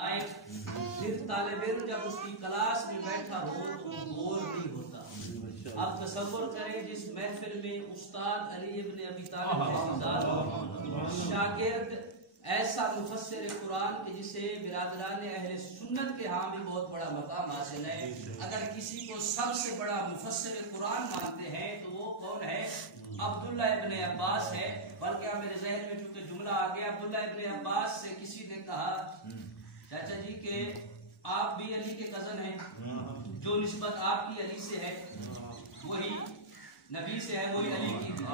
آئے پھر طالب علم جب اس کی کلاس میں بیٹھا ہو تو وہ بور نہیں ہوتا۔ اب تصور کریں جس محفل میں استاد علی ابن ابی طالب شاگرد ایسا مفسر قرآن کے جسے برادران اہل سنت کے ہاں بھی بہت بڑا مقام حاصل ہے، اگر کسی کو سب سے بڑا مفسر قرآن مانتے ہیں تو وہ کون ہے؟ عبداللہ ابن عباس ہے۔ بلکہ میرے ذہن میں چونکہ جملہ آ گیا، عبداللہ ابن عباس سے کسی نے کہا چاچا جی کہ آپ بھی علی کے کزن ہیں، جو نسبت آپ کی علی سے ہے وہی نبی سے ہے، وہی علی کی ہے۔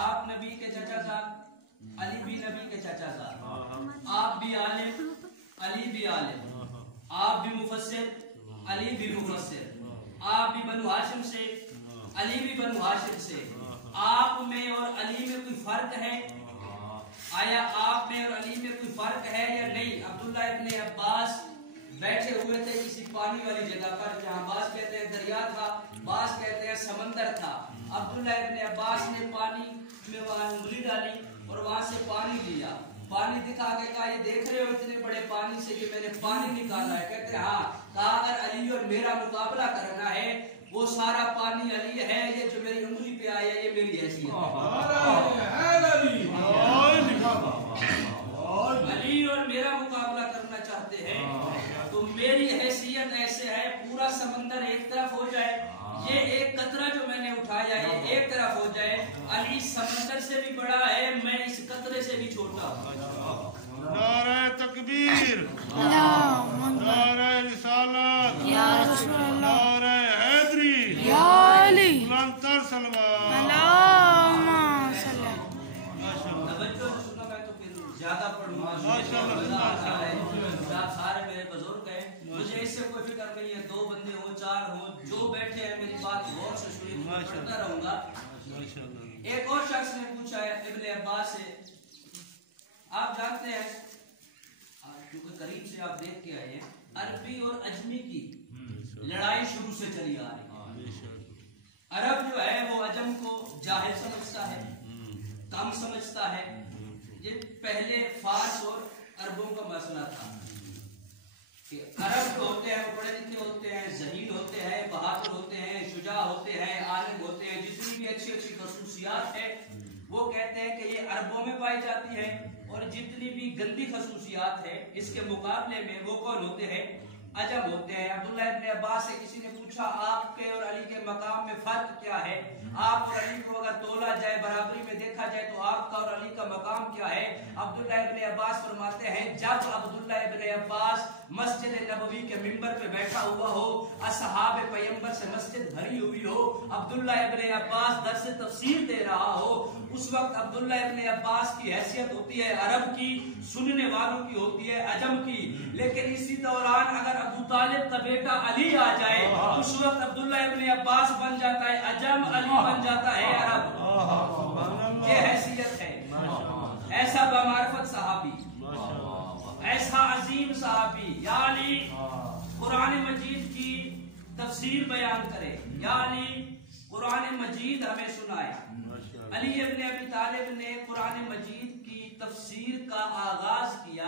آپ نبی کے چچا صاحب، علی بھی نبی کے چچا صاحب، آپ بھی عالم، علی بھی عالم، آپ بھی مفسر، علی بھی مفسر، آپ بھی بنو ہاشم سے، علی بھی بنو ہاشم سے، آپ میں اور علی میں کوئی فرق ہے؟ آیا آپ میں اور علی میں کوئی فرق ہے یا نہیں؟ عبداللہ ابن عباس بیٹھے ہوئے تھے کسی پانی والی جگہ پر، جہاں بعض کہتے ہیں دریا تھا، بعض کہتے ہیں سمندر تھا۔ عبداللہ ابن عباس نے پانی میں وہاں انگلی ڈالی اور وہاں سے پانی لیا، پانی دکھا کے کہا یہ دیکھ رہے ہو اتنے بڑے پانی سے کہ میں نے پانی نکالا ہے؟ کہتے ہیں ہاں۔ کہا اگر علی اور میرا مقابلہ کرنا ہے وہ سارا پانی علی ہے، یہ جو میری انگلی پہ آیا یہ میری حیثیت ہے۔ علی اور میرا مقابلہ کرنا چاہتے ہیں تو میری حیثیت ایسے ہے پورا سمندر ایک طرف ہو جائے، یہ ایک قطرہ جو میں نے اٹھایا یہ ایک طرف ہو جائے، علی سمندر سے بھی بڑا ہے، میں اس قطرے سے بھی چھوٹا ہوں۔ نعرہ تکبیر، نعرہ رسالت، نعرہ حیدری، بلند تر سلوات۔ زیادہ پڑھوں سارے میرے بزرگ ہیں، مجھے اس سے کوئی فکر نہیں ہے، دو بندے ہوں چار ہوں، جو بیٹھے ہیں میری بات غور سے سنیں، پڑھتا رہوں گا۔ ایک اور شخص نے پوچھا ہے ابن عباس سے، آپ جانتے ہیں کیونکہ قریب سے آپ دیکھ کے آئے ہیں، عربی اور اجمی کی لڑائی شروع سے چلی آ رہی ہے۔ عرب جو ہے وہ عجم کو جاہل سمجھتا ہے، کم سمجھتا ہے۔ یہ پہلے فارس اور عربوں کا مسئلہ تھا کہ عرب جو ہوتے ہیں وہ پڑھے لکھے ہوتے ہیں، ذہین ہوتے ہیں، بہادر ہوتے ہیں، شجاع ہوتے ہیں، عالم ہوتے ہیں، جتنی بھی اچھی اچھی خصوصیات ہیں وہ کہتے ہیں کہ یہ عربوں میں پائی جاتی ہے، اور جتنی بھی گندی خصوصیات ہیں اس کے مقابلے میں وہ کون ہوتے ہیں؟ عجم ہوتے ہیں۔ عبداللہ ابن عباس سے کسی نے پوچھا آپ کے اور علی کے مقام میں فرق کیا ہے؟ آپ اور علی کو اگر تولا جائے، برابری میں دیکھا جائے تو آپ کا اور علی کا مقام کیا ہے؟ عبداللہ ابن عباس فرماتے ہیں جب عبداللہ ابن عباس مسجد نبوی کے منبر پہ بیٹھا ہوا ہو، اصحاب پیغمبر سے مسجد بھری ہوئی ہو، عبداللہ ابن عباس درس تفسیر دے رہا ہو، اس وقت عبداللہ ابن عباس کی حیثیت ہوتی ہے عرب کی، سننے والوں کی ہوتی ہے عجم کی۔ لیکن اسی دوران اگر ابو طالب کا بیٹا علی آ جائے اس وقت عبداللہ ابن عباس بن جاتا ہے عجم، علی بن جاتا ہے عرب۔ یہ حیثیت ہے۔ ایسا بمعرفت صحابی، ایسا عظیم صحابی یا علی قرآن مجید کی تفسیر بیان کرے، یا علی قرآن مجید ہمیں سنائے۔ علی ابن ابی طالب نے قرآن مجید کی تفسیر کا آغاز کیا،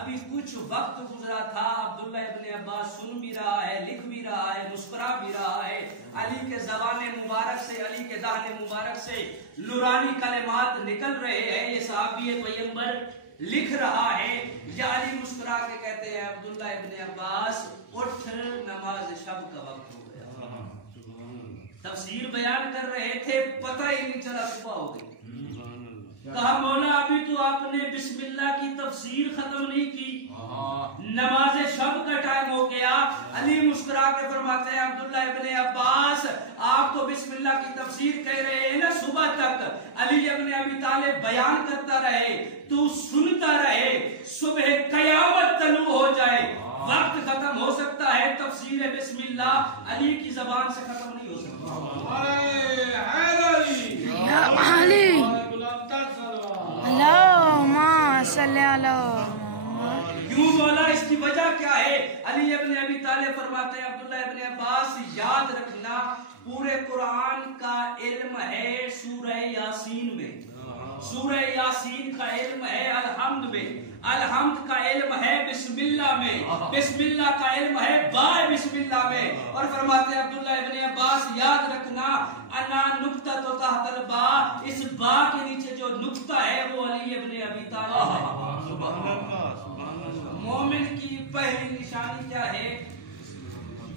ابھی کچھ وقت گزرا تھا، عبداللہ ابن عباس سن بھی رہا ہے، لکھ بھی رہا ہے، مسکرا بھی رہا ہے، علی کے زبان مبارک سے، علی کے دہن مبارک سے نورانی کلمات نکل رہے ہیں، یہ صحابی پیغمبر لکھ رہا ہے، یا علی مسکرا کے کہتے ہیں عبداللہ ابن عباس اٹھ نماز شب کا وقت ہو گیا۔ تفسیر بیان کر رہے تھے، پتہ ہی نہیں چلا صبح ہو گئی۔ کہا مولا ابھی تو آپ نے بسم اللہ کی تفسیر ختم نہیں کی، نماز شب کا ٹائم ہو گیا۔ علی مسکرا کے فرماتے ہیں عبداللہ ابن عباس آپ تو بسم اللہ کی تفسیر کہہ رہے ہیں نا صبح تک، علی ابن ابی طالب بیان کرتا رہے تو سنتا رہے، صبح قیامت طلوع ہو جائے وقت ختم ہو سکتا ہے، تفسیر بسم اللہ علی کی زبان سے ختم نہیں ہو سکتا۔ کیوں مولا، اس کی وجہ کیا ہے؟ علی ابن ابی طالب فرماتے ہیں عبداللہ ابن عباس یاد رکھنا پورے قرآن کا علم ہے سورہ یاسین میں، سورہ یاسین کا علم ہے الحمد میں، الحمد کا علم ہے میں، بسم اللہ کا علم ہے بائے بسم اللہ میں. اور فرماتے ہیں عبداللہ ابن عباس یاد رکھنا انا نقطہ تو تحت البا، اس با کے نیچے جو نقطہ ہے وہ علی ابن ابی طالب ہے. مومن کی پہلی نشانی کیا ہے؟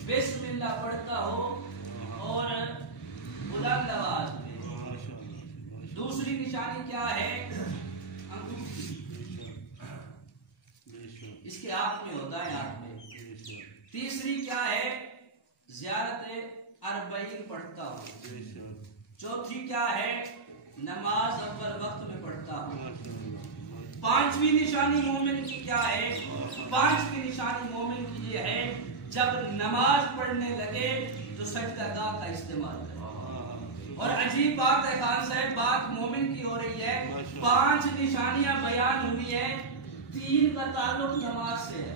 بسم اللہ پڑھتا ہو اور بلند آواز میں. دوسری نشانی کیا ہے؟ اس کے ہاتھ میں ہوتا ہے، ہاتھ میں. تیسری کیا ہے؟ زیارت اربعین پڑھتا ہوں. چوتھی کیا ہے؟ نماز اول وقت میں پڑھتا ہوں. پانچویں نشانی مومن کی کیا ہے؟ پانچویں نشانی مومن کی یہ ہے جب نماز پڑھنے لگے تو سجدہ گاہ کا استعمال کرے. اور عجیب بات ہے خان صاحب، بات مومن کی ہو رہی ہے. 5 نشانیاں بیان ہوئی ہیں، 3 کا تعلق نماز سے ہے.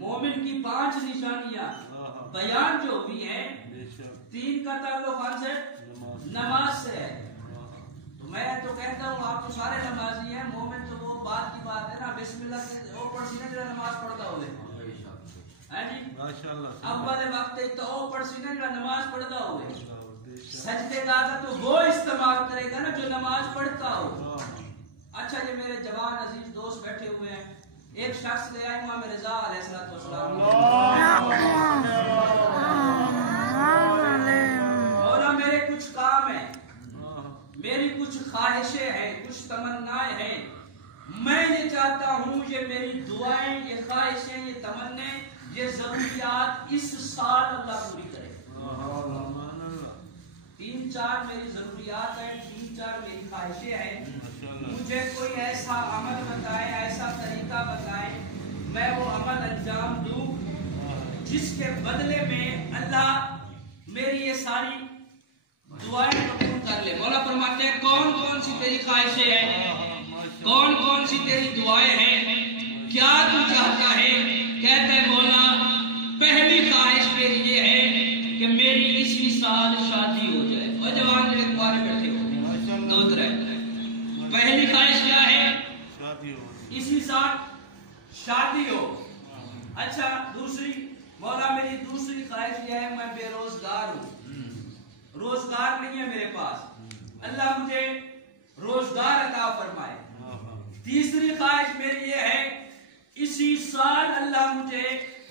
مومن کی 5 نشانیاں بیان جو ہوئی ہیں، 3 کا تعلق خان صاحب نماز سے ہے. تو میں تو کہتا ہوں آپ تو سارے نمازی ہیں، مومن تو وہ بات کی بات ہے نا، بسم اللہ کے وہ پڑھ سینے جو نماز پڑھتا ہوئے اول وقت تو وہ پڑھ سینے جو نماز پڑھتا ہوئے. سجدے کا تو وہ استعمال کرے گا نا جو نماز پڑھتا ہو. اچھا یہ میرے جوان عزیز دوست بیٹھے ہوئے ہیں، ایک شخص لے آئے امام رضا علیہ السلام. مولا میرے کچھ کام ہیں، میری کچھ خواہشیں ہیں، کچھ تمنائیں ہیں. میں یہ چاہتا ہوں یہ میری دعائیں، یہ خواہشیں، یہ تمنے، یہ ضروریات اس سال اللہ پوری کرے. 3-4 میری ضروریات ہیں، 3-4 میری خواہشیں ہیں. مجھے کوئی ایسا عمل بتائے، ایسا طریقہ بتائے، میں وہ عمل انجام دوں جس کے بدلے میں اللہ میری یہ ساری دعائیں قبول کر لے. مولا فرماتے ہیں کون کون سی تیری خواہشیں ہیں، کون کون سی تیری دعائیں ہیں، کیا تو چاہتا ہے؟ کہتا ہے مولا پہلی خواہش میری یہ ہے کہ میری اسی سال شادی ہو جائے. اور جوان میرے دوارے بیٹھے ہو دو طرح. پہلی خواہش کیا ہے؟ اسی سال شادی ہو. اچھا دوسری، مولا میری دوسری خواہش یہ ہے میں بے روزگار ہوں، روزگار نہیں ہے میرے پاس، اللہ مجھے روزگار عطا فرمائے. تیسری خواہش میری یہ ہے اسی سال اللہ مجھے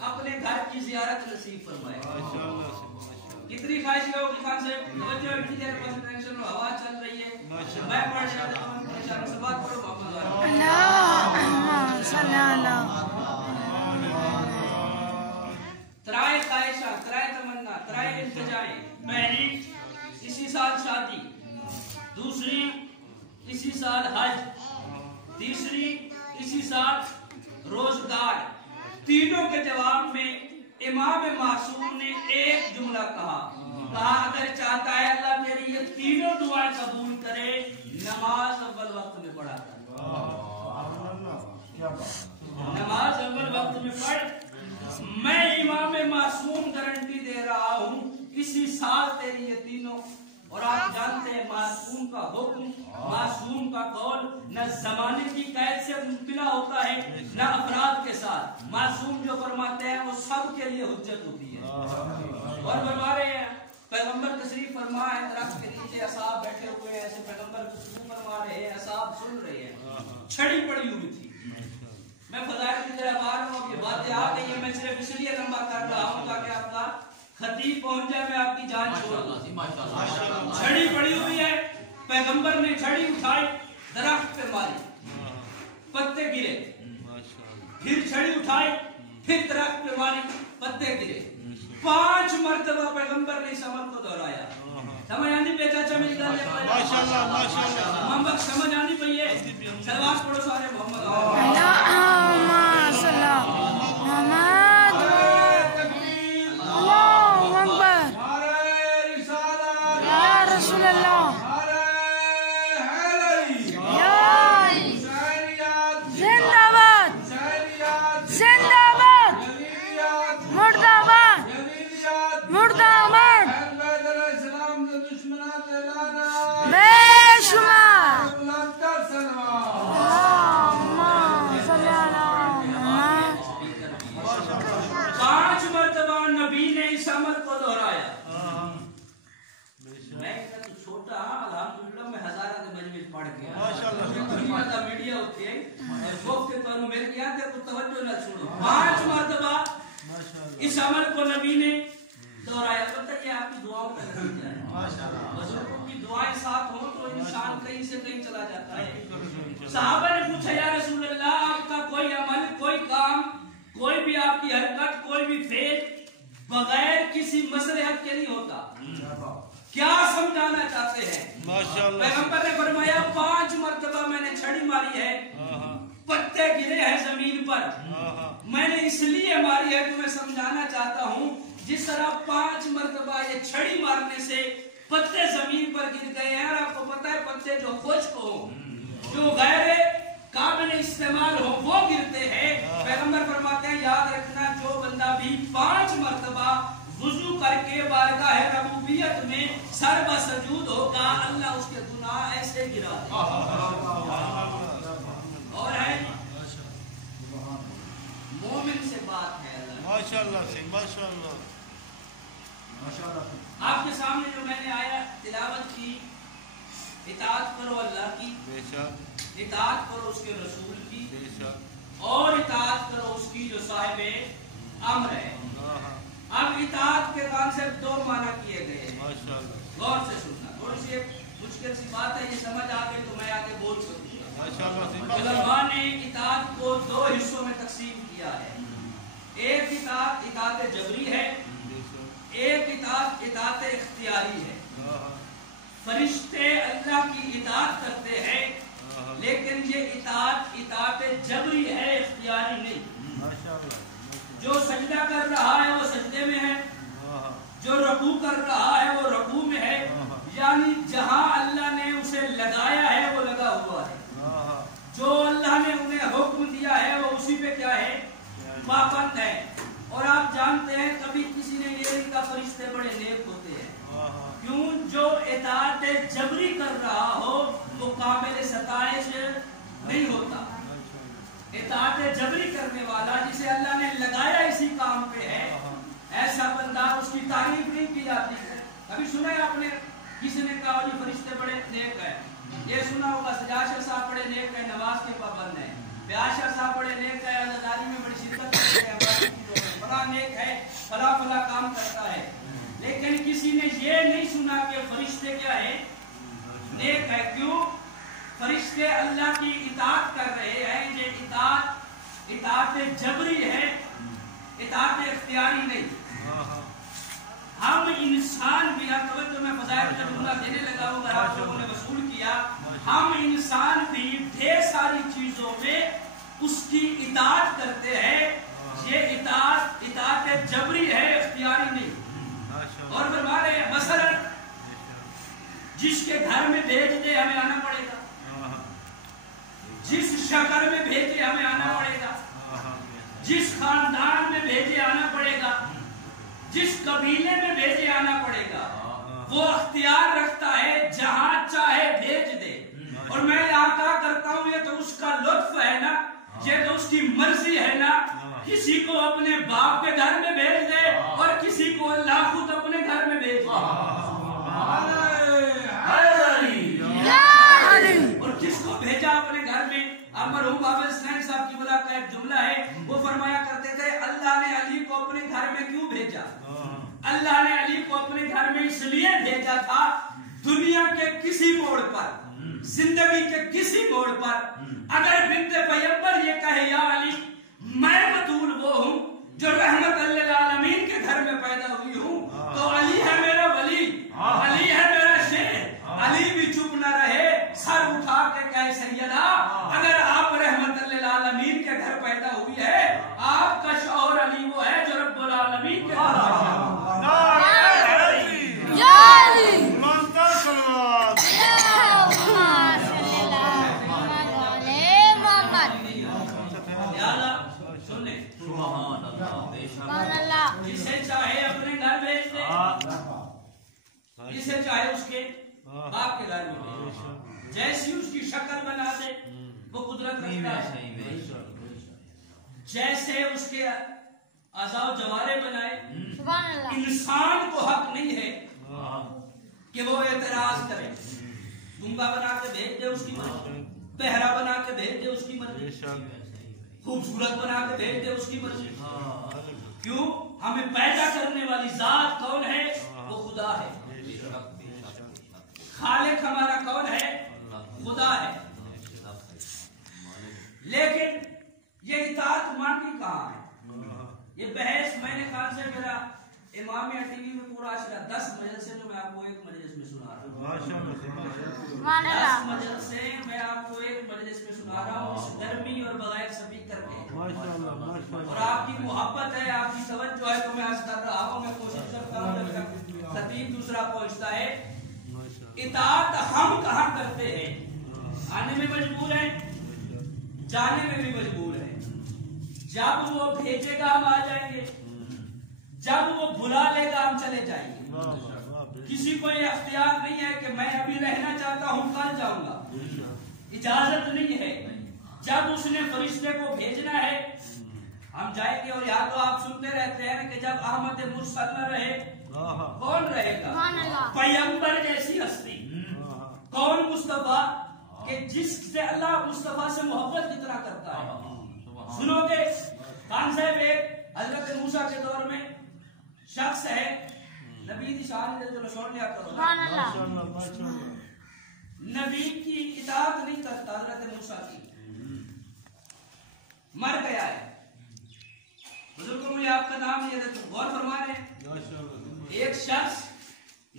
اپنے گھر کی زیارت نصیب فرمائے. کتنی خواہش ہوگی خان سے توجہ اٹھی جائے. کنسنٹریشن میں ہوا چل رہی ہے، میں پڑھ جاتا ہوں پریشان سے بات کرو. محمد اللہ صلی اللہ. ترائے خواہشاں، ترائے تمنا، ترائے التجائیں. پہلی اسی سال شادی، دوسری اسی سال حج، تیسری اسی سال روزگار. تینوں کے جواب میں امام معصوم نے ایک جملہ کہا اگر چاہتا ہے اللہ میری یہ تینوں دعائیں قبول کرے نماز اول وقت میں پڑھا کر. نماز اول وقت میں پڑھ. میں امام معصوم گارنٹی دے رہا ہوں اسی سال تیری یہ تینوں. اور آپ جانتے ہیں معصوم کا حکم، معصوم کا قول نہ زمانے کی قید سے ممکنہ ہوتا ہے نہ افراد کے ساتھ. معصوم جو فرماتے ہیں وہ سب کے لیے حجت ہوتی ہے. اور ہمارے پیغمبر تشریف فرما ہے، درخت کے نیچے اصحاب بیٹھے ہوئے ہیں، ایسے پیغمبر گفتگو فرما رہے ہیں، اصحاب سن رہے ہیں. چھڑی پڑی ہوئی تھی. میں فضائل کی طرح بار ہوں، یہ باتیں آ گئی ہیں، میں صرف اس لیے لمبا کر رہا ہوں تاکہ آپ کا خطیب پہنچ جائے، میں آپ کی جان چھوڑ دوں. چھڑی پڑی ہوئی ہے، پیغمبر نے چھڑی اٹھائی، درخت پہ ماری، پتے گرے. پھر چھڑی اٹھائی، پھر درخت پہ ماری، پتے گرے. 5 مرتبہ پیغمبر نے اس عمل کو دہرایا. سمجھ آنی پہ چاچا میری گل ہے؟ ماشاءاللہ ماشاءاللہ. محمد سمجھ آنی پہ ہے؟ سلوات پڑھو سارے محمد. اللہم صلی محمد. हूँ, मेरे यहाँ तेरे को तवज्जो ना छोड़ो। 5 मरतबा इस अमल को नबी ने दोहराया। पता ये आपकी दुआओं का नतीजा है। बुजुर्गों की दुआएं साथ हो तो इंसान कहीं से कहीं चला जाता है। सहाबा ने पूछा, या रसूल अल्लाह, आपका कोई अमल, कोई काम, कोई भी आपकी हरकत, कोई भी फेल बगैर किसी मसलहत के नहीं होता, क्या समझाना चाहते हैं? पैगंबर ने फरमाया, 5 मरतबा मैंने छड़ी मारी है, पत्ते गिरे हैं जमीन पर, मैंने इसलिए मारी है कि मैं समझाना चाहता हूँ जिस तरह 5 मरतबा ये छड़ी मारने से पत्ते जमीन पर गिर गए हैं। और आपको पता है पत्ते जो खुश्क हो, जो गैर काबिल इस्तेमाल हो, वो गिरते हैं। पैगंबर फरमाते हैं, याद रखना, जो बंदा भी 5 मरतबा वुजू करके बारगाह रबूबियत में सर बसजूद होगा, अल्लाह उसके गुनाह ऐसे गिरा देगा। और है मोमिन से बात है। माशाअल्लाह से माशाअल्लाह। आपके सामने जो मैंने आया तिलावत की, इताअत करो अल्लाह की, इताअत करो उसके रसूल की, और इताअत करो उसकी जो साहिब अम्र है। अब इताअत के कॉन्सेप्ट 2 माना किए गए हैं। गौर से सुनना, थोड़ी सी मुश्किल सी बात है, ये समझ आ गई तो मैं आगे बोल सकूंगा। उलमा ने इताअत को 2 हिस्सों में तकसीम किया है। एक इताअत इताअत जबरी है, एक इताअत इताअत इख्तियारी है। फरिश्ते अल्लाह की इताअत करते हैं, लेकिन ये इताअत इताअत जबरी है, इख्तियारी नहीं। जो सजदा कर रहा है वो सजदे में है, जो रकू कर रहा है वो रकू में है, यानी जहां अल्लाह ने उसे लगाया है वो लगा हुआ है। जो अल्लाह ने उन्हें हुक्म दिया है वो उसी पे क्या है, पाबंद है। और आप जानते हैं कभी किसी ने ये नहीं कहा फरिश्ते बड़े नेक होते हैं, क्यों? जो इताअत जबरी कर रहा हो वो काबिल सताइश नहीं होता। इताअत जबरी करने वाला, जिसे अल्लाह ने लगाया इसी काम पे है, ऐसा बंदा, उसकी तारीफ नहीं की जाती है। कभी सुना है आपने किसी ने कहा ये फरिश्ते बड़े नेक है? ये सुना होगा सजाशा साहब बड़े नेक है, नमाज के पाबंद है, ब्याशा साहब बड़े नेक है, अज़ादारी में बड़ी शिरकत करते हैं, बड़ा नेक है, फला फला काम करता है। लेकिन किसी ने ये नहीं सुना कि फरिश्ते क्या है, नेक है। क्यों? फरिश्ते अल्लाह की इताअत कर रहे हैं। ये इताअत जबरी है, इताअत इख्तियारी नहीं। हम इंसान भी, तो मैं फज़ाइल का जुमला देने लगा हूं, अगर आप लोगों ने वसूल किया, हम इंसान भी ढेर सारी चीजों में उसकी इताअत करते हैं। ये इताअत जबरी है, इख्तियारी नहीं। और फरमा रहे हैं मसलन जिसके घर में भेज दे हमें आना पड़ेगा, जिस शहर में भेजे हमें आना पड़ेगा, जिस खानदान में भेजे आना पड़ेगा, जिस कबीले में भेजे आना पड़ेगा, वो अख्तियार रखता है जहां चाहे भेज दे। और मैं यहाँ क्या करता हूँ, ये तो उसका लुत्फ है ना, ये तो उसकी मर्जी है ना। किसी को अपने बाप के घर में भेज दे और किसी को अल्लाह खुद अपने घर में भेज दे, और किसको भेजा अपने घर में। मरहूम बाबा हुसैन साहब की बला का एक जुमला है, वो फरमाया करते थे, अल्लाह ने अली को अपने घर में क्यों भेजा? अल्लाह ने अली को अपने घर में इसलिए भेजा था, दुनिया के किसी मोड़ पर, जिंदगी के किसी मोड़ पर अगर बिन्ते पैगंबर ये कहे, या अली मैं बतूल वो हूँ जो रहमत लिल आलमीन के घर में पैदा हुई हूँ, तो अली है मेरा वली, अली है मेरा शेर। अली भी चुप न रहे, सर उठा के कहे, सैयदा अगर आप रहमत लिल आलमीन के घर पैदा हुई है, आपका शौहर अली वो है जो रब्बुल आलमीन के घर जिसे चाहे अपने घर भेज दे, जिसे चाहे उसके बाप के घर में भेज, जैसी उसकी शक्ल बना दे वो कुदरत रखता है। जैसे उसके अज़ाव जवारे बनाए, इंसान को हक नहीं है कि वो एतराज करे। गूंगा बना के भेज दे उसकी मर्जी, बहरा बना के भेज दे उसकी मर्जी, खूबसूरत बना के भेज दे उसकी मर्जी। क्यों? हमें पैदा करने वाली जात कौन है? वो खुदा है। खालिक हमारा कौन है? खुदा है। लेकिन ये इताअत मांगी कहाँ है? ये बहस मैंने कहा से मेरा इमामिया टीवी में पूरा 10 मजलिस में मैं आपको एक मजलिस में सुना रहा हूँ। 10 मजलिस से मैं आपको एक मजलिस में सुना रहा हूँ, इस गर्मी और बगैर सभी करके। और आपकी मोहब्बत है, आपकी तवज्जो है तो मैं आज कर रहा हूँ। मैं कोशिश करता हूँ जब तक खतीब दूसरा पहुँचता है। इताअत हम कहाँ करते हैं? आने में मजबूर है, जाने में भी मजबूर है। जब वो भेजेगा हम आ जाएंगे, जब वो बुला लेगा हम चले जाएंगे। किसी को ये अख्तियार नहीं है कि मैं अभी रहना चाहता हूं कल जाऊंगा, इजाजत नहीं है। जब उसने फरिश्ते को भेजना है हम जाएंगे। और यहाँ तो आप सुनते रहते हैं कि जब अहमद मुर्सल न रहे कौन रहेगा? पैगंबर जैसी हस्ती। कौन? मुस्तफा, कि जिससे अल्लाह मुस्तफा से मोहब्बत कितना करता है। सुनोगे खान साहब, एक हजरत मूसा के दौर में शख्स है, नबी की शान जो सुन लिया करो, नबी की इताअत नहीं करता, हजरत मूसा की, मर गया है। बुजुर्गों मुझे आपका नाम नहीं है तो गौर फरमा रहे। एक शख्स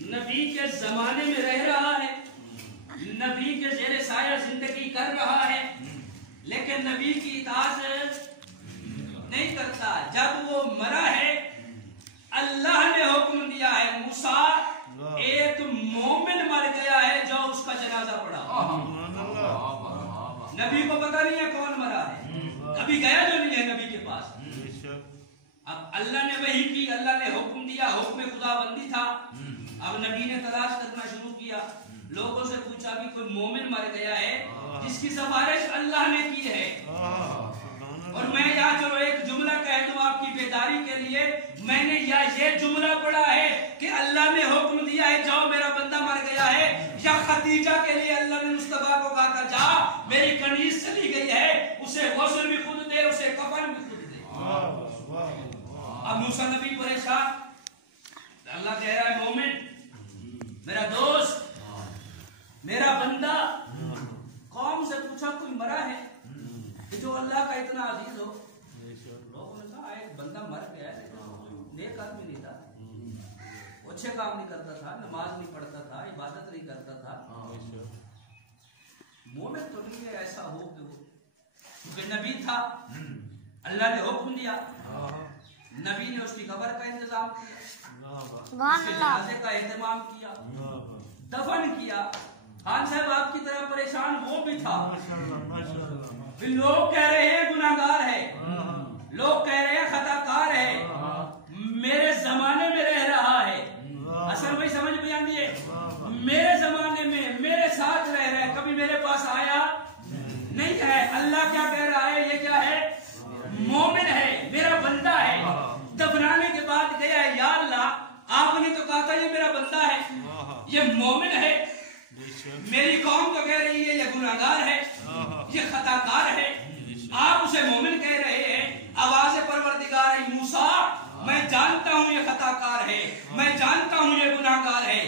नबी के जमाने में रह रहा है, नबी के ज़ेरे साया जिंदगी कर रहा है, लेकिन नबी की इताअत नहीं करता। जब वो मरा है, अल्लाह ने हुक्म दिया है, मूसा एक मोमिन मर गया है, जो उसका जनाजा पड़ा। नबी को पता नहीं है कौन मरा है, कभी गया जो नहीं है नबी के पास। अब अल्लाह ने वही की, अल्लाह ने हुक्म दिया, हुक्म खुदाबंदी था। अब नबी ने तलाश करना शुरू किया, लोगों से पूछा कि कोई मोमिन मर गया है जिसकी सिफारिश अल्लाह ने की है। और मैं यहाँ चलो एक जुमला कह दूं आपकी बेदारी के लिए। मैंने ये जुमला पढ़ा है कि अल्लाह ने हुक्म दिया है जाओ मेरा बंदा मर गया है, या खदीजा के लिए अल्लाह ने मुस्तफा को कहा था जा मेरी कनीज चली गई है, उसे गुस्ल भी खुद दे, उसे कफन भी खुद दे। अब मूसा नबी परेशान, अल्लाह कह रहा है मोमिन मेरा दोस्त मेरा बंदा। कौम से पूछा कोई मरा है कि जो अल्लाह का इतना अजीज हो? लोगों ने कहा एक बंदा मर गया है, नेक आदमी नहीं था, अच्छे काम नहीं करता था, नमाज नहीं पढ़ता था, इबादत नहीं करता था। मोमिन तो नहीं है ऐसा हो कि वो, क्योंकि नबी था, अल्लाह ने हुक्म दिया, नबी ने उसकी खबर का इंतजाम किया, उसके जनाजे का एहतमाम किया, दफन किया। खान साहब आपकी तरह परेशान वो भी था। लोग कह रहे हैं गुनाहगार है, लोग कह रहे हैं खताकार है, मेरे जमाने में रह रहा है। असल भाई समझ में आती है, मेरे जमाने में मेरे साथ रह रहा है, कभी मेरे पास आया नहीं है। अल्लाह क्या कह रहा है? ये क्या है? मोमिन है, मेरा बंदा है। दफनाने के बाद गया है, या अल्लाह आपने तो कहा था ये मेरा बंदा है, ये मोमिन है। मेरी कौम तो कह रही है ये गुनाहगार है, ये खताकार है, आप उसे मोमिन कह रहे हैं। आवाज़ परवरदिगार है, मूसा मैं जानता हूँ ये खताकार है, मैं जानता हूँ ये गुनाहगार है,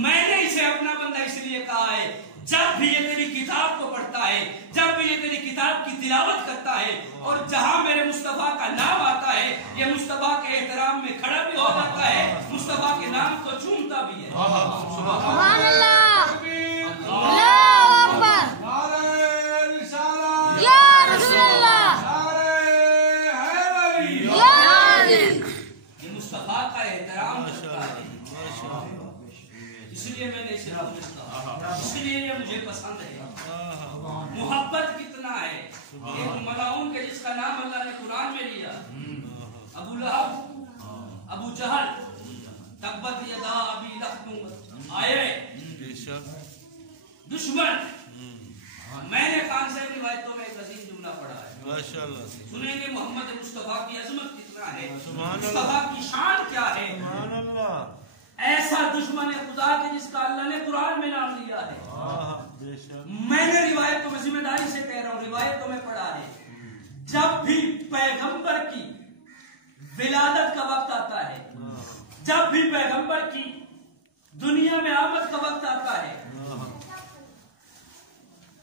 मैंने इसे अपना बंदा इसलिए कहा है जब भी ये तेरी किताब को पढ़ता है, जब भी ये तेरी किताब की तिलावत करता है, और जहां मेरे मुस्तफा का नाम आता है ये मुस्तफा के एहतराम में खड़ा भी हो जाता है, मुस्तफा के नाम को चूमता भी है। सुभान अल्लाह, ये मुस्तफा का एहतराम करता है, इसलिए मैंने इसे कहा, इसलिए ये मुझे पसंद है। मोहब्बत कितना है। एक मलाउन के जिसका नाम अल्लाह ने कुरान में लिया, अबू लहब, अबू जहल, तब्बत यदा अबी लहब आए, दुश्मन। मैंने खान साहब रिवायतों में एक अजीम जुमला पढ़ा है, माशाअल्लाह। सुनेंगे मोहम्मद मुस्तफा की अजमत कितना है, मुस्तफा की शान क्या है। ऐसा दुश्मन है खुदा के जिसका अल्लाह ने कुरान में नाम लिया है। मैंने रिवायतों में जिम्मेदारी से कह रहा हूँ, रिवायतों में पढ़ा है, जब विलादत का वक्त आता है, जब भी पैगंबर की दुनिया में आमद का वक्त आता है,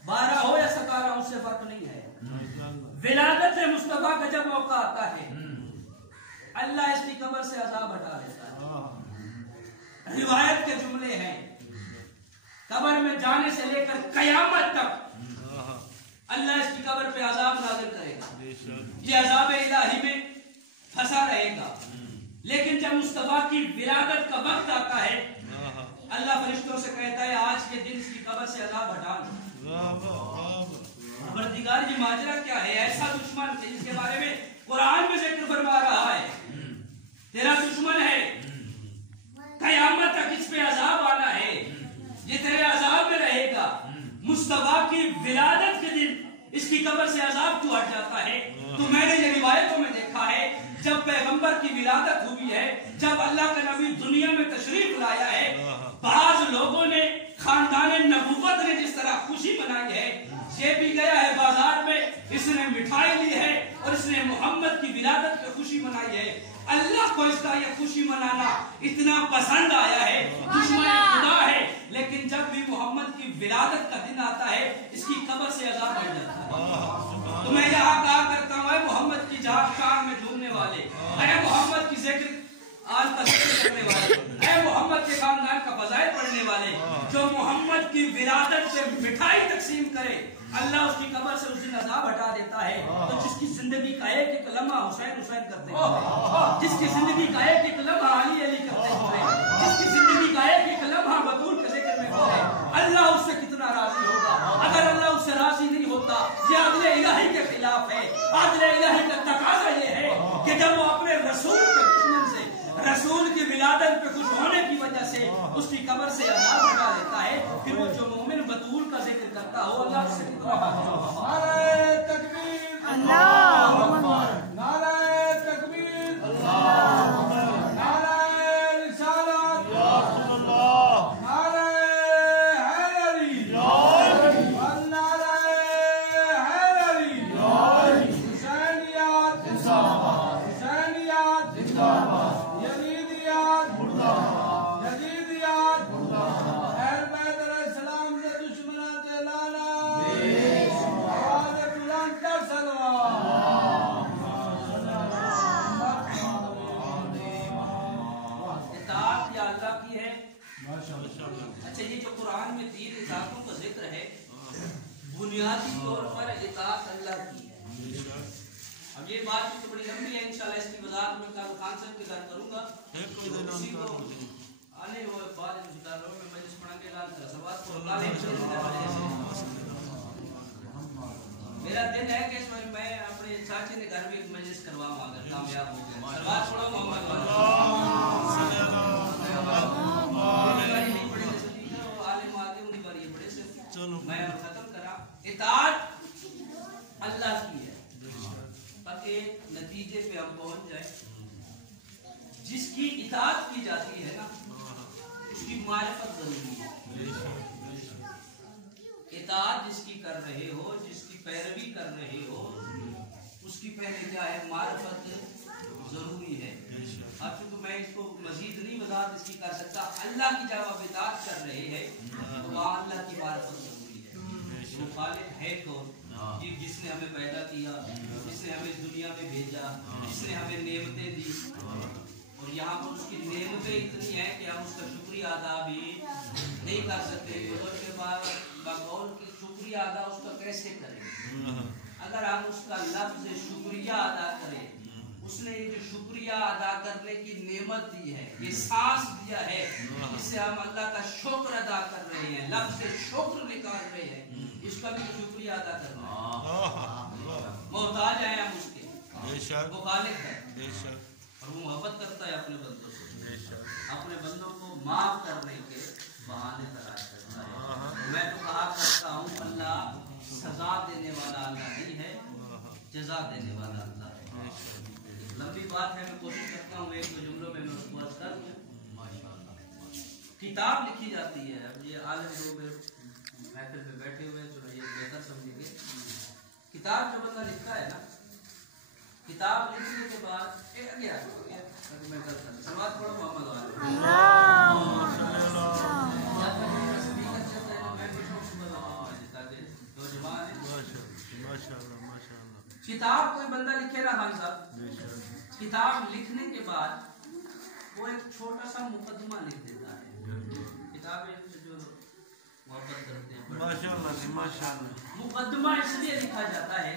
12 हो या 17 उससे फर्क नहीं है। विलादत मुस्तफा का जब मौका आता है, अल्लाह इसकी कब्र से अजाब हटा देता है। रिवायत के जुमले हैं, कब्र में जाने से लेकर कयामत तक अल्लाह इसकी कब्र पे अजाब नाज़िल करेगा। ये अजाब इलाही में फंसा रहेगा। लेकिन जब मुस्तफा की विलादत का वक्त आता है, अल्लाह फरिश्तों से कहता है आज के दिन इसकी कब्र से अजाब हटा दो। परवरदिगार जी माजरा क्या है? ऐसा दुश्मन जिसके बारे में कुरान में जिक्र फरमा रहा है, तेरा दुश्मन है, कयामत तक इस पे अजाब आना है, ये तेरे अजाब में रहेगा। मुस्तफा की विलादत के दिन इसकी कब्र से अजाब क्यों हट जाता है? तो मैंने ये रिवायतों में देखा है, जब पैगंबर की विलादत हुई है, जब अल्लाह का नबी दुनिया में तशरीफ लाया है, बाज लोगों ने, खानदान नबूवत ने जिस तरह खुशी मनाई है, ये भी गया है बाजार में, इसने मिठाई ली है और इसने मोहम्मद की विलादत पे खुशी मनाई है। अल्लाह को इसका ये खुशी मनाना इतना पसंद आया है, दुश्मन खुदा है, लेकिन जब भी मोहम्मद की विलादत का दिन आता है, इसकी कब्र से अजाब बढ़ जाता है। तो मैं यहाँ कहा करता हूँ, मोहम्मद की जात शान में झूमने वाले, मोहम्मद की जिक्र आज का जिक्र करने वाले, मोहम्मद के खानदान का फजाइल पढ़ने वाले, जो मोहम्मद की विलादत से मिठाई तकसीम करे, अल्लाह उसकी कब्र से उस दिन अजाब हटा देता है। तो जिसकी जिंदगी का एक एक लम्हा हुसैन हुसैन करते हुए, जिसकी जिंदगी का एक एक लम्हा अली अली करते हुए, जिसकी जिंदगी का एक एक लम्हा बतूल के जिक्र में गुजरे, अल्लाह उससे कितना राजी होगा? अगर अल्लाह उससे राजी नहीं होता, ये अदले इलाही के खिलाफ है। अदले इलाही का तकाजा ये है कि जब वो अपने रसूल के दुश्मन से, रसूल की विलादत पे खुश होने की वजह से उसकी कब्र से अजाब हटा देता है, फिर वो जो मोमिन बतूल का जिक्र करता हो, अल्लाह से नारे तकबीर अल्लाहु अकबर, नारे तकबीर अल्लाहु अकबर, नारे रिसालत या रसूल अल्लाह, नारे हैदरी या अली, नारे हैदरी या अली, हुसैनियत जिंदाबाद, हुसैनियत जिंदाबाद, यजीदियत मुर्दाबाद, यजीदियत मुर्दाबाद, अहल बैत अलैहिस्सलाम से दुश्मनात लाना अच्छा, ये जो कुरान में 3 इताअतों का जिक्र है, बुनियादी तौर पर इताअत अल्लाह की है। अब ये बात तो बड़ी लंबी है, इंशाल्लाह इसकी वजाहत में कल खान साहब के साथ करूंगा। उसी को आने वो बाद में बता रहा हूं, मैं मजलिस पढ़ाने का सवाल को मेरा दिन है कि इसमें मैं अपने चाचे के घर में एक मजलिस करवाऊंगा, अगर कामयाब हो गया। सवाल छोड़ो मैं खत्म करा। इताअत अल्लाह की है, ताकि नतीजे पे हम पहुंच जाए। जिसकी इताअत की जाती है ना, उसकी मारिफत जरूरी है। इताअत जिसकी कर रहे हो, जिसकी पैरवी कर रहे हो, उसकी पहले क्या है? मारिफत जरूरी है। अब चूंकि मैं इसको मजीद नहीं वजाहत इसकी कर सकता, अल्लाह की जब आप इताअत कर रहे हैं तो वहाँ अल्लाह की मारिफत जरूरी है। वो खालिक है कौन? कि जिसने हमें पैदा किया, जिसने हमें दुनिया में भेजा, जिसने हमें नेमतें दी, और यहाँ पर उसकी नेमतें इतनी हैं कि हम उसका शुक्रिया अदा भी नहीं कर सकते। के बाद बगौर के शुक्रिया अदा उसका कैसे करें? अगर हम उसका लफ्ज़ शुक्रिया अदा करें, उसने ये जो शुक्रिया अदा करने की नेमत दी है, ये सांस दिया है, इससे हम अल्लाह का शुक्र अदा कर रहे हैं, लफ्ज़ शुक्र निकाल रहे हैं, इसका भी शुक्रिया अदा करना है। मोहताज हैं हम उसके, वो खालिक है और वो मोहब्बत करता है अपने बंदों से, अपने बंदों को माफ करने के बहाने तलाश करता है। मैं तो कहा करता हूँ, अल्लाह सजा देने वाला अल्लाह नहीं है, जजा देने वाला अल्लाह है। लंबी बात है, मैं कोशिश करता हूँ एक दो जुमलों में मैं उसको अर्ज कर दूं। किताब लिखी जाती है, अब ये आलिम लोग मेरे महफिल में बैठे हुए हैं, तो ये बेहतर समझेंगे। किताब जो बंदा लिखता है ना, किताब लिखने के बाद सलवात पढ़ो मोहम्मद वाले किताब कोई बंदा लिखे ना खान साहब, किताब लिखने के बाद वो एक छोटा सा मुकदमा लिख देता है। किताबें जो मोहब्बत करते हैं माशाअल्लाह माशाअल्लाह। मुकदमा इसलिए लिखा जाता है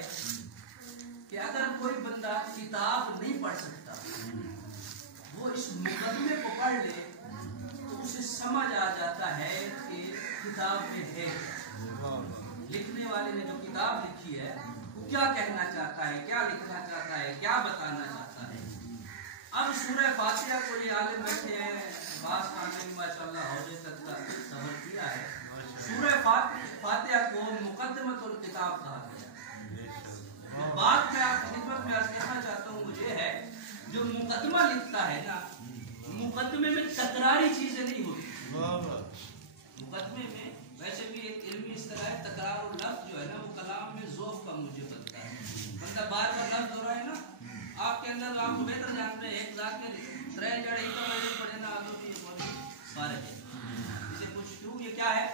कि अगर कोई बंदा किताब नहीं पढ़ सकता, वो इस मुकदमे को पढ़ ले तो उसे समझ आ जाता है कि किताब में है। लिखने वाले ने जो किताब लिखी है क्या कहना चाहता है, क्या लिखना चाहता है, क्या बताना चाहता है। अब सूरह फातिहा को ये आलिम बैठे हैं, बास खाने में माशाअल्लाह हौजे तक का सफर किया है। सूरह फातिहा को मुकद्दमतुल किताब कहा गया। बात मैं आपकी खिदमत में आज कहना चाहता हूँ, मुझे है जो मुकदमा लिखता है ना, मुकदमे में तकरारी चीजें नहीं होती। मुकदमे में वैसे भी एक इल्मी इस तरह है, तकरार और लफ्ज जो है ना वो कलाम में ज़ौक़ का मुझे बनता है। मतलब बार बार लफ्ज हो रहा है ना आपके अंदर, आपको बेहतर जानते हैं। एक लाख के तरह जड़े इतना पड़े ना तो ये बहुत सारे हैं, इसे कुछ क्यों, ये क्या है,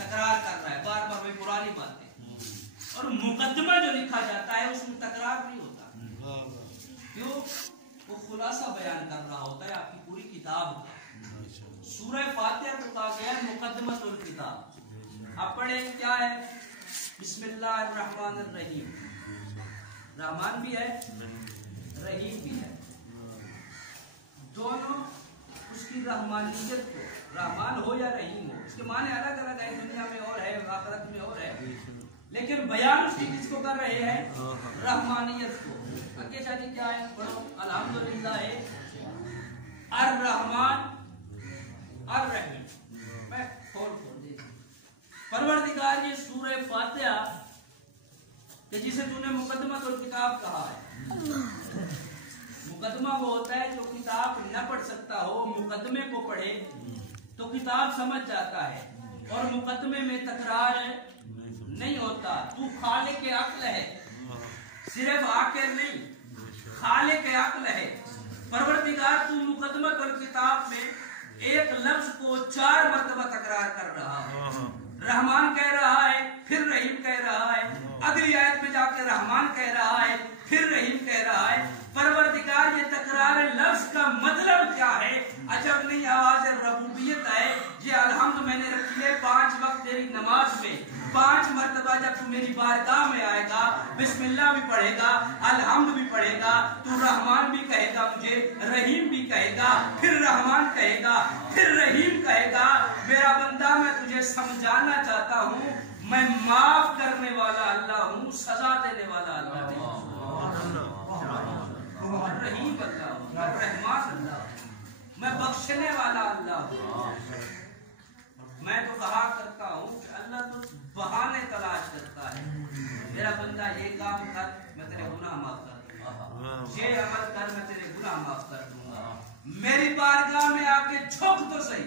तकरार कर रहा है बार बार वही पुरानी बातें। और मुकदमा जो लिखा जाता है उसमें तकरार नहीं होता, क्यों, वो खुलासा बयान कर रहा होता है आपकी पूरी किताब का। सूरह फातिहा को कहा गया मुकद्दमतुल किताब। आप पढ़े क्या है, बिस्मिल्लाहिर्रहमानिर्रहीम, रहमान भी है रहीम भी है, दोनों उसकी रहमानियत को, रहमान हो या रहीम हो, उसके माने अलग अलग है, दुनिया में और है आखिरत में और है, लेकिन बयान उसकी किसको कर रहे हैं, रहमानियत को। आगे जाके क्या है, पढ़ो, अल्हम्दुलिल्लाह अर्रहमान अर्रहीम। मैं खोल दे परवरदिगार, ये सूरह फातिहा कि जिसे तूने मुकद्दमतुल किताब कहा है। मुकदमा वो होता है जो किताब न पढ़ सकता हो, मुकदमे को पढ़े तो किताब समझ जाता है, और मुकदमे में तकरार नहीं होता। तू खालिक के अक्ल है, सिर्फ आकिल नहीं, खालिक के अक्ल है। परवरदिगार, तू मुकद्दमतुल किताब में एक लफ्ज को 4 मरतबा तकरार कर रहा है। रहमान कह रहा है, फिर रहीम कह रहा है, अगली आयत में जाके रहमान कह रहा है, फिर रहीम कह रहा है। परवरदिगार, ये तकरार लफ्ज का मतलब क्या है, अजब नहीं, आवाज रबूबियत है। ये अलहम्द मैंने रखी है 5 वक्त तेरी नमाज में, 5 मरतबा जब तू मेरी बारगाह में आएगा, बिस्मिल्लाह भी पढ़ेगा, अलहम्द भी पढ़ेगा, तू रहमान भी कहेगा, मुझे रहीम भी कहेगा, फिर रहमान कहेगा, फिर रहीम कहेगा। मेरा बंदा, मैं तुझे समझाना चाहता हूँ, मैं माफ करने वाला अल्लाह हूँ, सजा देने वाला अल्लाह नहीं। रहीम अल्लाह हूँ, रहमान अल्लाह हूँ, मैं बख्शने वाला अल्लाह हूँ। मैं तो कहा करता हूँ कि अल्लाह तो बहाने तलाश करता है। मेरा बंदा ये काम कर, मैं तेरे गुनाह माफ कर दूंगा, ये अमल कर, मैं तेरे गुनाह माफ कर दूंगा। मेरी बारगाह में आके झोंक तो सही,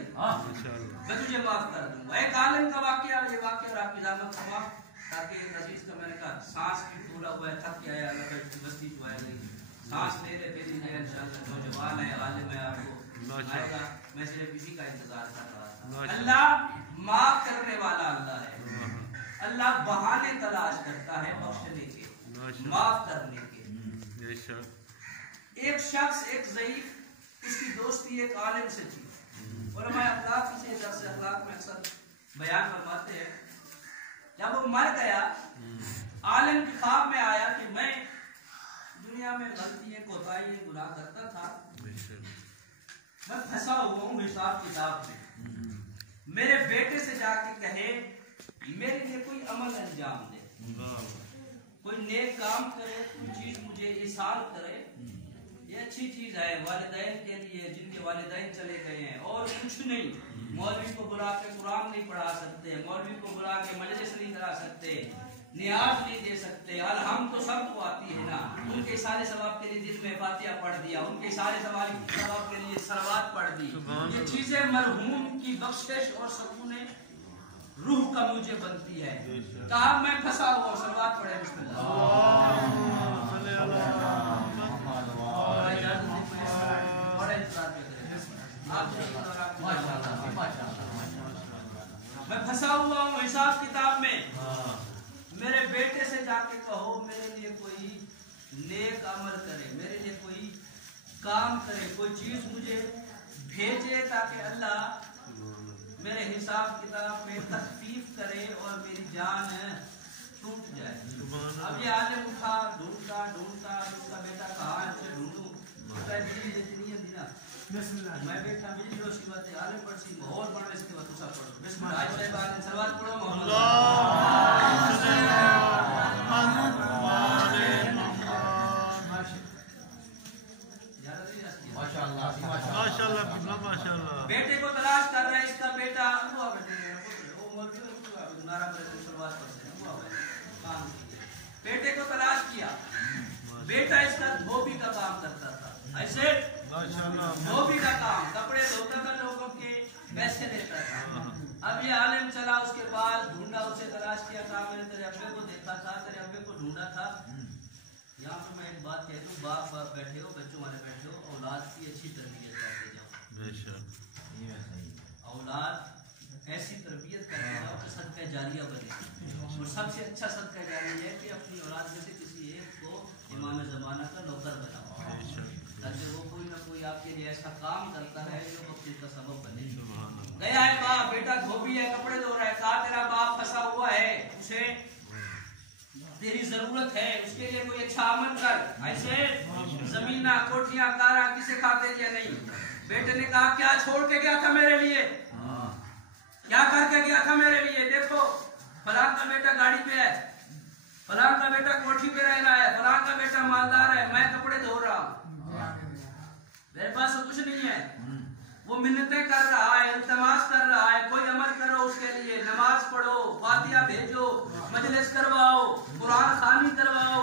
मैं तुझे माफ कर दूंगा। एक आलिम का वाकया, ये वाकया और आपकी दामत खमा, ताकि अजीज का मैंने कहा सांस भी पूरा हुआ है, थक गया है, बस्ती जो है सांस ले ले, फिर इंशाअल्लाह नौजवान है, आलिम है, आपको आएगा। मैं सिर्फ इसी का इंतजार कर रहा था। अल्लाह माफ करने वाला अल्लाह है, अल्लाह बहाने तलाश करता है बख्शने के, माफ करने के। एक शख्स, एक ज़ईफ, उसकी दोस्ती एक आलिम से थी। उलमा अखलाक से दर्स अखलाक में अक्सर बयान फरमाते हैं, जब वो मर गया, आलिम के ख्वाब में आया कि मैं दुनिया में गलतियां, कोताहियां, गुनाह करता था, मैं फंसा हुआ हूँ हिसाब किताब में। मेरे बेटे से जाके कहे मेरे लिए कोई अमल अंजाम दे, कोई नेक काम करे, कोई चीज मुझे इसार करे। ये अच्छी चीज है वालिदैन के लिए, जिनके वालिदैन चले गए हैं, और कुछ नहीं। मौलवी को बुला के कुरान नहीं पढ़ा सकते, मौलवी को बुला के मजलिस नहीं करा सकते, नियाज नहीं दे सकते। अलहम तो सबको आती है ना। उनके सारे सवाब के लिए दिल में फातिहा पढ़ दिया, उनके सारे सवाब के लिए सलवात पढ़ दी। ये चीजें मरहूम की बख्शिश और सुकून रूह का मुझे बनती है। कहा मैं फंसा हुआ, सलवात पढ़े बिस्मिल्लाह। ایک عمل کرے، میرے لیے کوئی کام کرے، کوئی چیز مجھے بھیجے تاکہ اللہ میرے حساب کتاب میں تخفیف کرے اور میری جان ٹوٹ جائے۔ اب یہ عالم اٹھا، ڈھونڈتا ڈھونڈتا اس کا بیٹا کہاں سے ڈھونڈوں، بجلی دیتی نہیں ہے میں بیٹھا بجلی روشنی بات ہے عالم پڑسی بہت بڑا اس کے بعد دوسرا پڑھو بسم اللہ صاحب عالم سلوات پڑھو محمد بیٹے کو تلاش کر رہا ہے، اس کا بیٹا بیٹے کو تلاش کیا، بیٹا اس کا دھوبی کا کام کرتا تھا، ایسے دھوبی کا کام، کپڑے دھوتا تھا، لوگوں کے پیسے دیتا تھا۔ اب یہ عالم چلا، اس کے بعد ڈھونڈا، اسے تلاش کیا، کہا میں نے تیرے ابے کو دیکھا تھا، تیرے ابے کو ڈھونڈا تھا۔ یہاں پہ میں ایک بات کہہ دوں، باپ باپ بیٹھے ہو، بچوں والے بیٹھے ہو، اولاد کی اچھی تربیت کرتے جاؤ، اولاد ایسی تربیت کرتے جاؤ کہ صدقہ جاریہ بنے، اور سب سے اچھا صدقہ جاریہ ہے کہ اپنی اولاد میں سے کسی ایک کو امام زمانہ کا نوکر بناؤ، تاکہ وہ کوئی نہ کوئی آپ کے لیے ایسا کام کرتا ہے جو بخشش کا سبب بنے۔ گیا ہے باپ، بیٹا دھوبی ہے، کپڑے دھو رہا ہے، کہا تیرا باپ پھنسا ہوا ہے، اسے تیری ضرورت ہے، اس کے لیے کوئی اچھا عمل کر، ایسے زمینہ کوٹھیاں کارا کسے کھاتے لیا نہیں۔ بیٹے نے کہا کیا چھوڑ کے گیا تھا میرے لیے، کیا کر کے گیا تھا میرے لیے، دیکھو فلاں کا بیٹا گاڑی پہ ہے، فلاں کا بیٹا کوٹھی پہ رہ رہا ہے، فلاں کا بیٹا مالدار ہے، میں کپڑے دھو رہا ہوں، میرے پاس کچھ نہیں ہے۔ وہ منتیں کر رہا ہے، التماس کر رہا ہے، کوئی عمل کرو اس کے لیے، نماز پڑھو، فاتحہ بھیجو، مجلس کرواؤ، قرآن خوانی کرواؤ،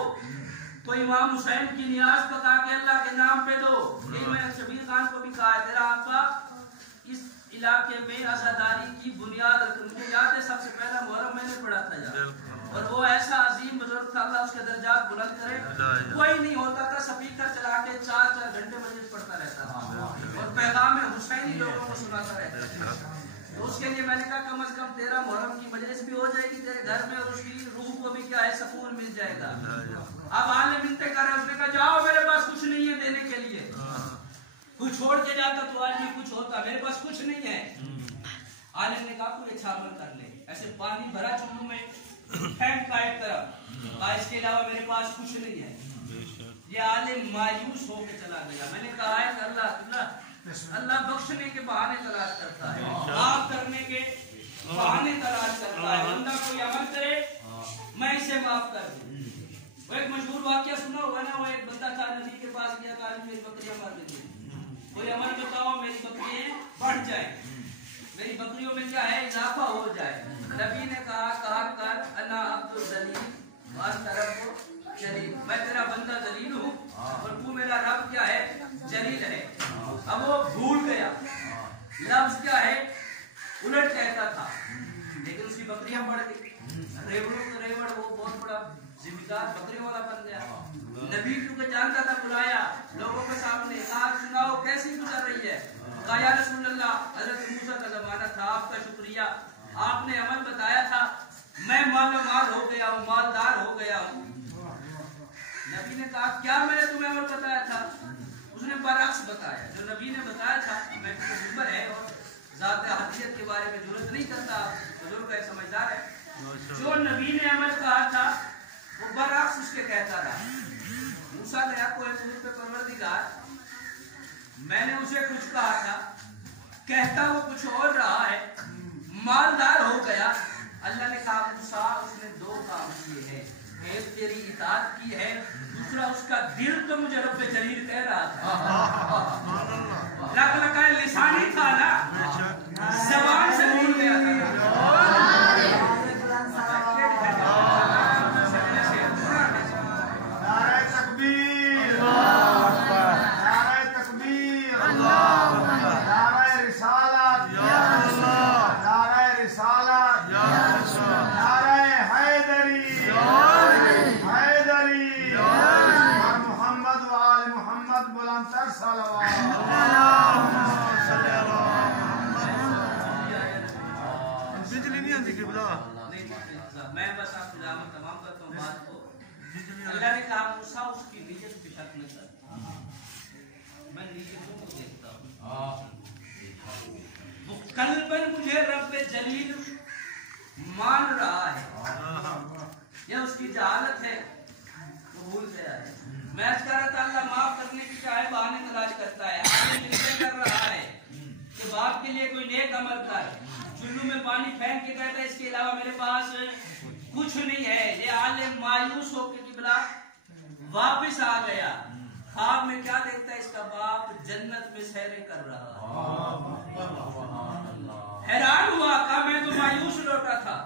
کوئی امام حسین کی نیاز پکا کے اللہ کے نام پہ دو۔ یہ میں شبیر خان کو بھی کہا ہے، تیرا آقا اس علاقے میں عزاداری کی بنیاد رکھ، مجھے یاد ہے سب سے پہلا محرم میں نے پڑھا تھا یہاں، اور وہ ایسا عظیم بزرگ تھا، اللہ اس کے درجات بلند کرے، کوئی نہیں ہوتا تھا، سپیکر چلا کے 4 گھنٹے مجلس پڑھتا رہتا تھا اور پیغام حسینی لوگوں کو سناتا رہتا تھا۔ تو اس کے لیے میں نے کہا کم از کم 13 محرم کی مجلس بھی ہو جائے گی تیرے گھر میں، اور اس کی روح کو بھی کیا ہے سکون مل جائے گا۔ اب عالم منتیں کر رہا ہے، اس نے کہا جاؤ میرے پاس کچھ نہیں ہے دینے کے لیے، کوئی چھوڑ کے جاتا تو آج بھی کچھ ہوتا، میرے پاس کچھ نہیں ہے۔ عالم نے کہا کوئی اچھا عمل کر لے، ایسے پانی بھرا چلو میں پھینک کا ایک طرف، اس کے علاوہ میرے پاس کچھ نہیں ہے۔ یہ عالم مایوس ہو کے چلا گیا۔ میں نے کہا ہے کہ اللہ بخشنے کے بہانے تلاش کرتا ہے، معاف کرنے کے بہانے تلاش کرتا ہے، بندہ کوئی عمل کرے میں اسے معاف کر دوں۔ وہ ایک مشہور واقعہ سنا ہوا نا، وہ ایک بندہ تھا نبی کے پاس گیا، کہا میری بکریاں مر گئی، کوئی عمل بتاؤ میری بکریاں بڑھ جائیں، میری بکریوں میں کیا ہے اضافہ ہو جائے۔ نبی نے کہا کر انا عبد الذلیل وانت رب جلیل، میں تیرا بندہ ذلیل ہوں اور تو میرا رب کیا ہے جلیل ہے۔ اب وہ بھول گیا، لفظ کیا ہے الٹ کہتا تھا، لیکن اس کی بکریاں بڑھ گئی، ریوڑ وہ بہت بڑا ذمہ دار بکریوں والا بن گیا۔ نبی کیونکہ جانتا تھا، بلایا لوگوں کے سامنے، کہا سناؤ کیسی گزر رہی ہے، کہا یا رسول اللہ حضرت موسیٰ کا زمانہ تھا، آپ کا شکریہ، آپ نے عمل بتایا تھا، میں مال ہو گیا ہوں، مالدار ہو گیا ہوں۔ نبی نے کہا کیا میں نے تمہیں عمل بتایا تھا؟ اس نے برعکس بتایا، جو نبی نے بتایا تھا، میں ممبر ہے اور ذات حدیث کے بارے میں ضرورت نہیں کرتا، بزرگ ہے سمجھدار ہے، جو نبی نے عمل کہا تھا وہ برعکس اس کے کہتا رہا۔ موسیٰ نے آپ کو حضور پہ پروردگار، میں نے اسے کچھ کہا تھا، کہتا وہ کچھ اور رہا ہے، مالدار ہو گیا۔ اللہ نے کہا موسیٰ اس نے 2 کام کیے ہیں، ایک تیری اطاعت کی ہے، دوسرا اس کا دل تو مجھے رب جلیل کہہ رہا تھا، لکھا لسانی تھا نا، زبان سے بھول گیا تھا۔ میں بس آپ کی تمام کرتا ہوں بات کو۔ اللہ نے کہا موسیٰ اس کی نیت سر میں نیتوں کو دیکھتا ہوں وہ قلباً مجھے رب جلیل مان رہا ہے یا اس کی جہالت ہے وہ بھول گیا ہے میں اس کا اللہ معاف کرنے کی چاہے بہانے تلاش کرتا ہے آگے ملتے کر رہا ہے کہ باپ کے لیے کوئی نیک عمل کر چلو میں پانی پھینک کے کہتا ہے اس کے علاوہ میرے پاس کچھ نہیں ہے یہ عالم مایوس ہو کے قبلہ واپس آ گیا خواب میں کیا دیکھتا ہے اس کا باپ جنت میں سیریں کر رہا حیران ہوا کہا میں تو مایوس لوٹا تھا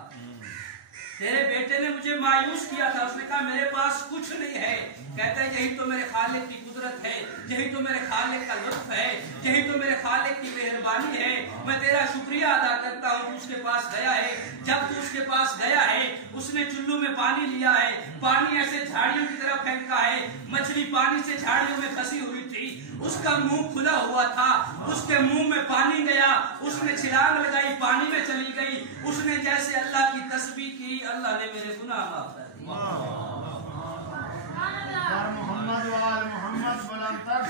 تیرے بیٹے نے مجھے مایوس کیا تھا اس نے کہا میرے پاس کچھ نہیں ہے کہتا ہے یہی تو میرے خالق کی قدرت ہے یہی تو میرے خالق کا لطف ہے یہی تو میرے خالق کی مہربانی ہے میں تیرا شکریہ ادا کرتا ہوں اس کے پاس گیا ہے جب تو اس کے پاس گیا ہے اس نے چلو میں پانی لیا ہے پانی ایسے جھاڑیوں کی طرف پھینکا ہے مچھلی پانی سے جھاڑیوں میں پھنسی ہوئی تھی اس کا منہ کھلا ہوا تھا اس کے منہ میں پانی گیا اس نے چھلانگ لگائی پانی میں چلی گئی اس نے جیسے اللہ کی تسبیح کی اللہ نے میرے گناہ معاف کر دیے محمد وآل محمد بلند تر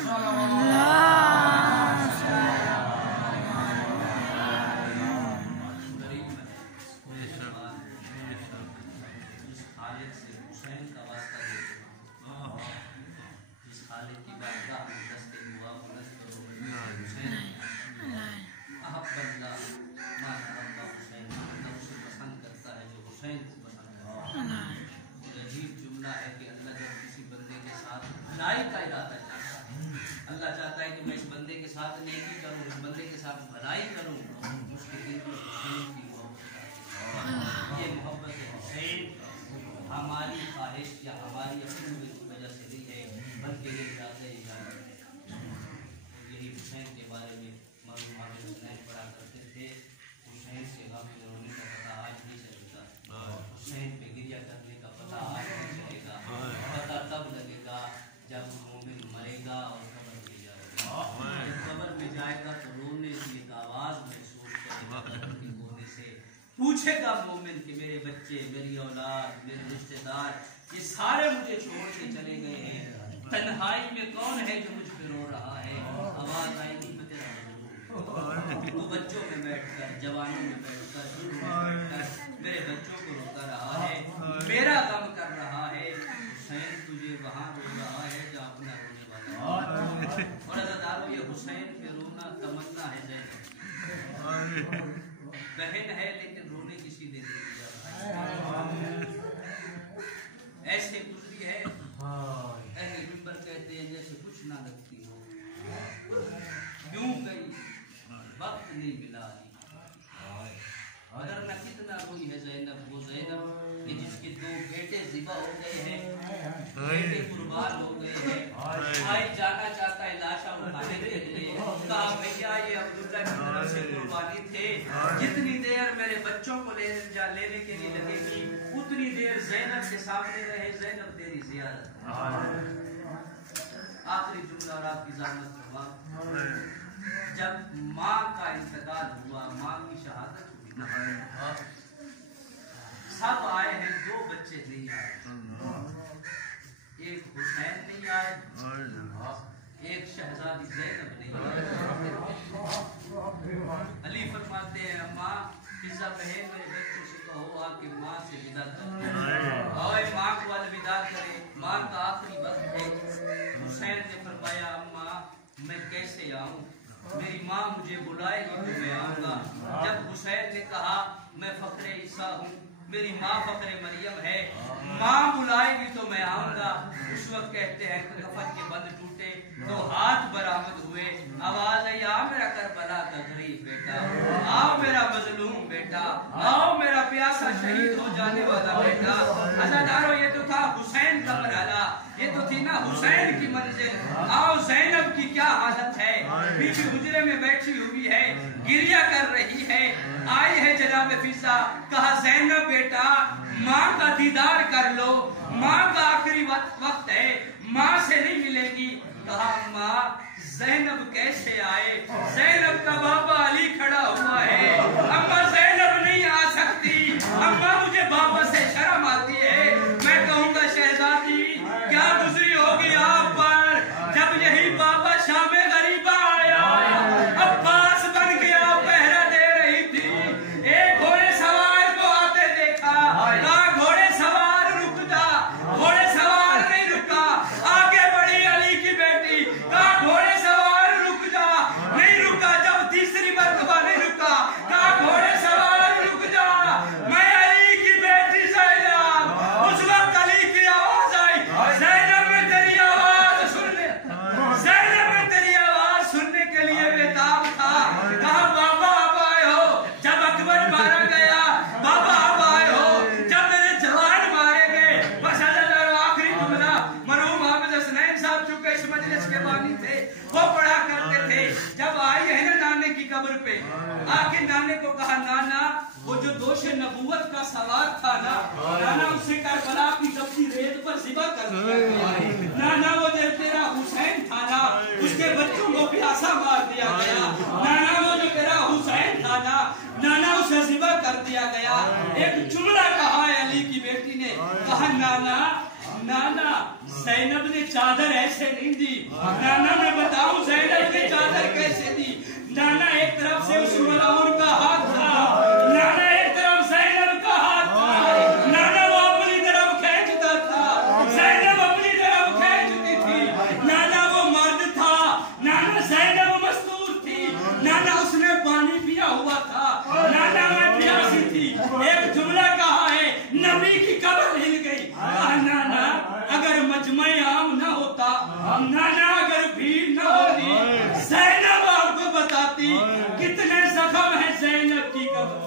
جس خالق سے حسین کا واسطہ دیتے جس خالق کی بارگاہ میں دستے ہوا بلند کرو حسین احب اللہ ما احب حسین اللہ اسے پسند کرتا ہے جو حسین کو پسند کرتا ہے عجیب جملہ ہے کہ اللہ جب کسی بندے کے ساتھ بھلائی کا ارادہ چاہتا ہے اللہ چاہتا ہے کہ میں اس بندے کے ساتھ نیکی کروں اس بندے کے ساتھ بھلائی کروں اس کے دل میں حسین کی محبت یہ محبت حسین ہماری خواہش یا ہماری اپنی وجہ سے نہیں ہے بلکہ یہ ارادہ یہی حسین کے بارے میں معلومات حسین پڑھا کرتے تھے حسین کے غم میں رونے کا پتہ آج نہیں چلتا حسین پہ گریہ کرنے کا پتہ آج نہیں چلے گا پتہ تب لگے گا جب مومن مرے گا اور قبر میں جائے گا جب قبر میں جائے گا تو رونے کی ایک آواز محسوس کرے گا قبر کے کونے سے پوچھے گا مومن کہ میرے بچے میری اولاد میرے رشتہ دار یہ سارے مجھے چھوڑ کے چلے گئے ہیں تنہائی میں کون ہے جو مجھ پہ رو رہا ہے آواز آئے گی میں تیرا مظلوم وہ بچوں میں بیٹھ کر جوانوں میں بیٹھ کر میرے بچوں کو روتا رہا ہے میرا غم کر رہا ہے حسین تجھے وہاں رو رہا ہے جہاں اپنا رونے والا ہے اور عزیزانو یہ حسین پہ رونا تمنا ہے زینب بہن ہے لیکن رونے کسی نے نہیں دیا ایسے گزری ہے اہل منبر کہتے ہیں جیسے کچھ نہ لگتی ہو یوں گئی وقت نہیں ملا اگر نہ کتنا کوئی ہے زینب وہ زینب کہ جس کے 2 بیٹے ذبح ہو گئے ہیں بیٹے قربان ہو گئے ہیں بھائی جانا چاہتا ہے لاشا اٹھانے کے لیے کہا بھیا یہ عبداللہ کی طرف سے قربانی تھے جتنی دیر میرے بچوں کو لینے کے لیے لگے گی اتنی دیر زینب کے سامنے رہے زینب تیری زیارت آخری جملہ اور آپ کی ضمانت فرما جب ماں کا انتقال ہوا ماں کی شہادت ہوئی سب آئے ہیں 2 بچے نہیں آئے ایک حسین نہیں آئے ایک شہزادی زینب نہیں آئے علی فرماتے ہیں ماں فضا بہن میرے بچوں سے کہو آ کے ماں سے ودا کر اور ماں کو الوداع کرے ماں کا آخری وقت ہے حسین نے فرمایا اماں میں کیسے آؤں میری ماں مجھے بلائے گی تو میں آؤں گا جب حسین نے کہا میں فخر عیسیٰ ہوں میری ماں فخر مریم ہے ماں بلائے گی تو میں آؤں گا اس وقت کہتے ہیں کفن کے بند ٹوٹے 2 ہاتھ برآمد ہوئے آواز آئی آ میرا کربلا کا غریب بیٹا آؤ میرا مظلوم بیٹا آؤ میرا پیاسا شہید ہو جانے والا بیٹا عزادارو یہ تو تھا حسین کا مرحلہ یہ تو تھی نا حسین کی منزل آؤ زینب کی کیا حالت ہے بی بی حجرے میں بیٹھی ہوئی ہے گریہ کر رہی ہے آئی ہے جناب فضا کہا زینب بیٹا ماں کا دیدار کر لو ماں کا آخری وقت ہے ماں سے نہیں ملے گی کہا ماں زینب کیسے آئے زینب کا بابا علی کھڑا ہوا ہے اماں زینب نہیں آ سکتی اماں مجھے بابا سے شرم آتی ہے میں کہوں گا شہزادی کیا گزری ہوگی آپ پر आके नाने को कहा नाना वो जो दोष नबूवत का सवार था ना, नाना उसे करबला की तपती रेत पर ज़िबा कर दिया। नाना वो जो तेरा हुसैन था ना, उसके बच्चों को प्यासा मार दिया गया। नाना वो जो तेरा हुसैन था ना, नाना उसे ज़िबा कर दिया गया। एक जुमला कहा है अली की बेटी ने, कहा नाना नाना ज़ैनब ने चादर ऐसे नहीं दी। नाना मैं बताऊं ज़ैनब ने चादर कैसे दी। नाना एक तरफ से उस मलाउन का हाथ था, नाना एक तरफ ज़ैनब का हाथ था। नाना वो अपनी तरफ खींचता था, ज़ैनब अपनी तरफ खींचती थी। नाना वो मर्द था, नाना ज़ैनब मस्तूर थी। नाना उसने पानी पिया हुआ था, नाना मैं प्यासी थी। एक जुमला कहा है, नबी की कब्र हिल गई। नाना अगर मजमे आम न होता, नाना अगर भीड़ न होती, ज़ैनब आपको बताती कितने जख्म है ज़ैनब की कब्र।